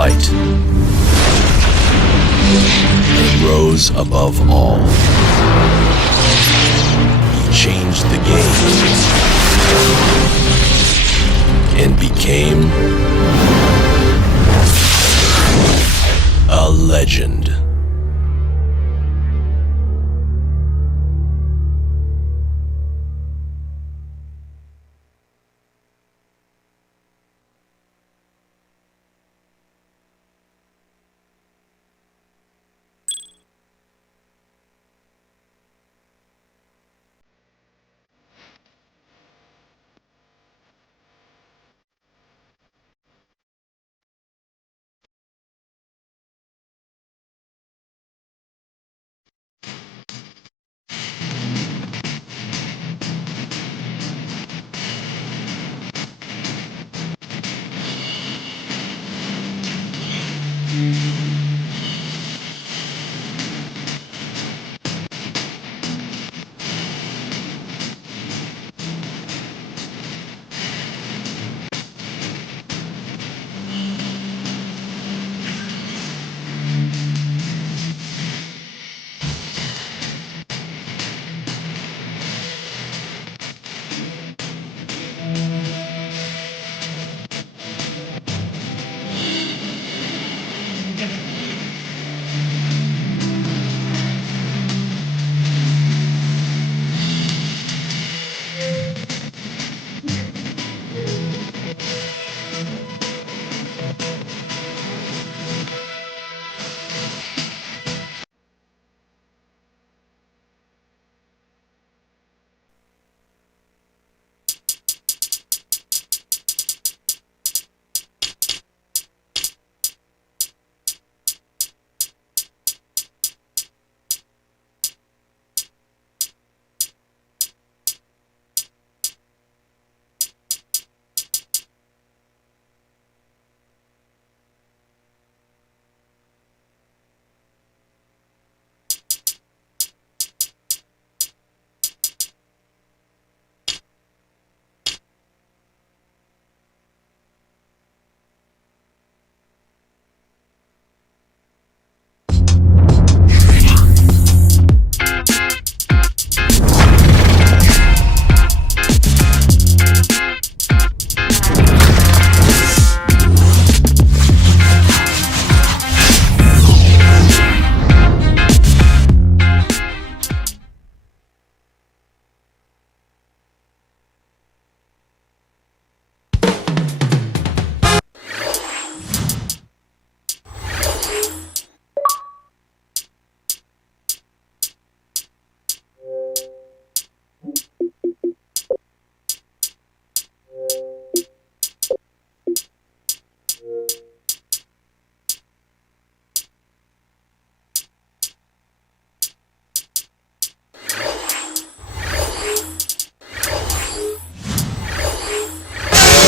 flight and rose above all. He changed the game and became a legend.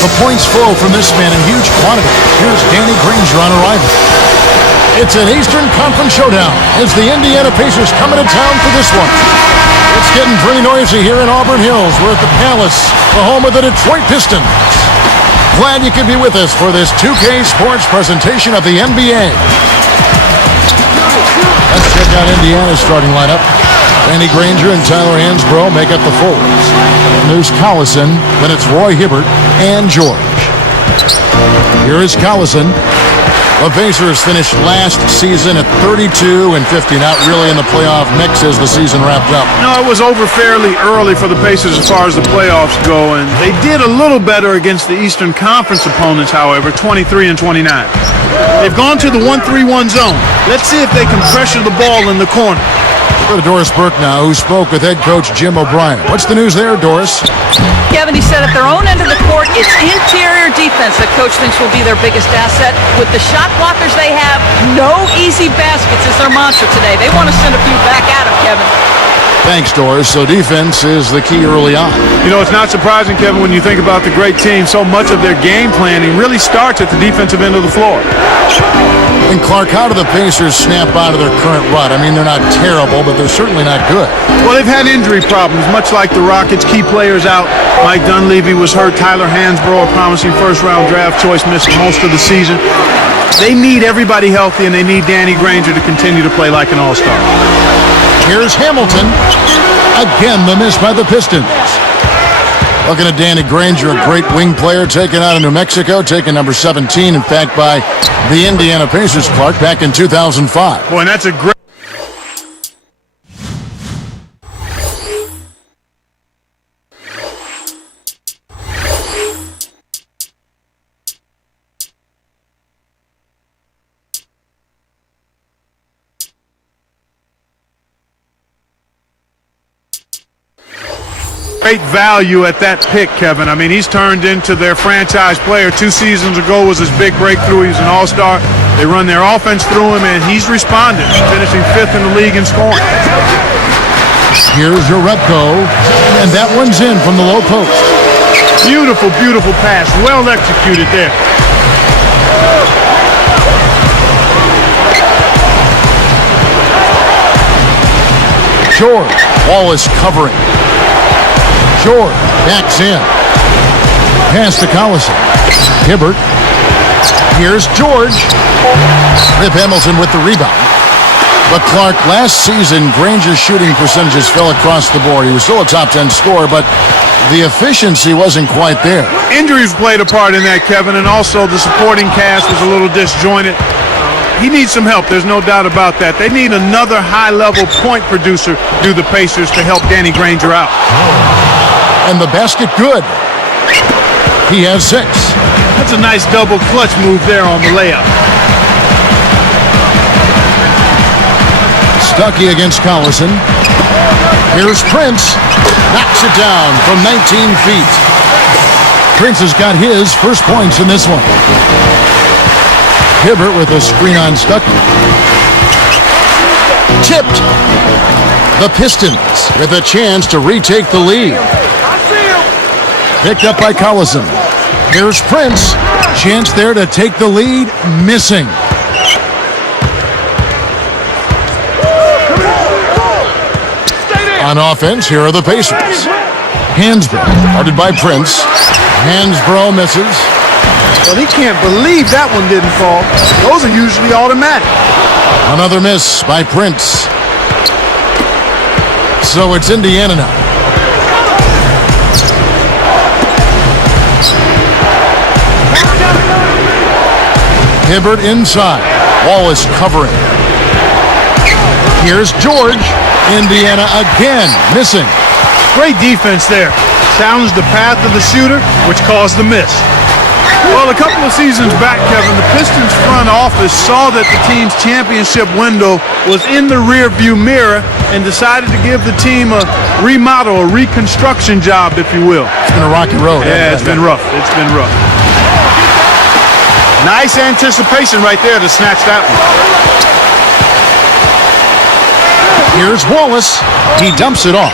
The points flow from this man in huge quantity. Here's Danny Granger on arrival. It's an Eastern Conference showdown as the Indiana Pacers come into town for this one. It's getting pretty noisy here in Auburn Hills. We're at the Palace, the home of the Detroit Pistons. Glad you could be with us for this 2K Sports presentation of the NBA. Let's check out Indiana's starting lineup. Danny Granger and Tyler Hansbrough make up the forwards. And there's Collison, then it's Roy Hibbert and George. Here is Collison. The Pacers finished last season at 32-50, not really in the playoff mix as the season wrapped up. No, it was over fairly early for the Pacers as far as the playoffs go, and they did a little better against the Eastern Conference opponents, however, 23-29. They've gone to the 1-3-1 zone. Let's see if they can pressure the ball in the corner. Go to Doris Burke now, who spoke with head coach Jim O'Brien. What's the news there, Doris? Kevin, he said at their own end of the court, it's interior defense that coach thinks will be their biggest asset. With the shot blockers they have, no easy baskets is their mantra today. They want to send a few back at him, Kevin. Thanks, Doris. So defense is the key early on. You know, it's not surprising, Kevin, when you think about the great team. So much of their game planning really starts at the defensive end of the floor. And Clark, how do the Pacers snap out of their current rut? I mean, they're not terrible, but they're certainly not good. Well, they've had injury problems, much like the Rockets. Key players out. Mike Dunleavy was hurt. Tyler Hansbrough, a promising first-round draft choice, missed most of the season. They need everybody healthy, and they need Danny Granger to continue to play like an all-star. Here's Hamilton. Again, the miss by the Pistons. Looking at Danny Granger, a great wing player taken out of New Mexico, taken number 17, in fact, by the Indiana Pacers, Clark, back in 2005. Boy, and that's a great... Great value at that pick, Kevin. I mean, he's turned into their franchise player. 2 seasons ago was his big breakthrough. He was an all-star. They run their offense through him, and he's responded, finishing 5th in the league in scoring. Here's Jerebko, and that one's in from the low post. Beautiful, beautiful pass. Well executed there. George, Wallace covering. George backs in. Pass to Collison. Hibbert. Here's George. Rip Hamilton with the rebound. But Clark, last season, Granger's shooting percentages fell across the board. He was still a top 10 scorer, but the efficiency wasn't quite there. Injuries played a part in that, Kevin, and also the supporting cast was a little disjointed. He needs some help. There's no doubt about that. They need another high-level point producer through the Pacers to help Danny Granger out. And the basket good. He has 6. That's a nice double clutch move there on the layup. Stuckey against Collison. Here's Prince. Knocks it down from 19 feet. Prince has got his first points in this one. Hibbert with a screen on Stuckey. Tipped. The Pistons with a chance to retake the lead. Picked up by Collison. Here's Prince. Chance there to take the lead. Missing. On offense, here are the Pacers. Hansbrough, guarded by Prince. Hansbrough misses. Well, he can't believe that one didn't fall. Those are usually automatic. Another miss by Prince. So it's Indiana now. Hibbert inside. Wallace covering. Here's George. Indiana again missing. Great defense there. Challenged the path of the shooter, which caused the miss. Well, a couple of seasons back, Kevin, the Pistons front office saw that the team's championship window was in the rearview mirror and decided to give the team a remodel, a reconstruction job, if you will. It's been a rocky road. Yeah, it's been rough. It's been rough. Nice anticipation right there to snatch that one. Here's Wallace. He dumps it off.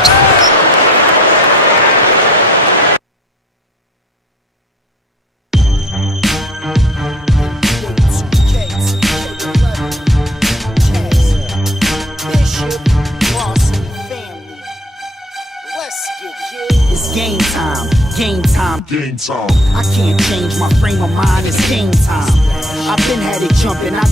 It's game time, game time, game time. I can't change my frame of mind, it's game time. I've been had it jumping, I got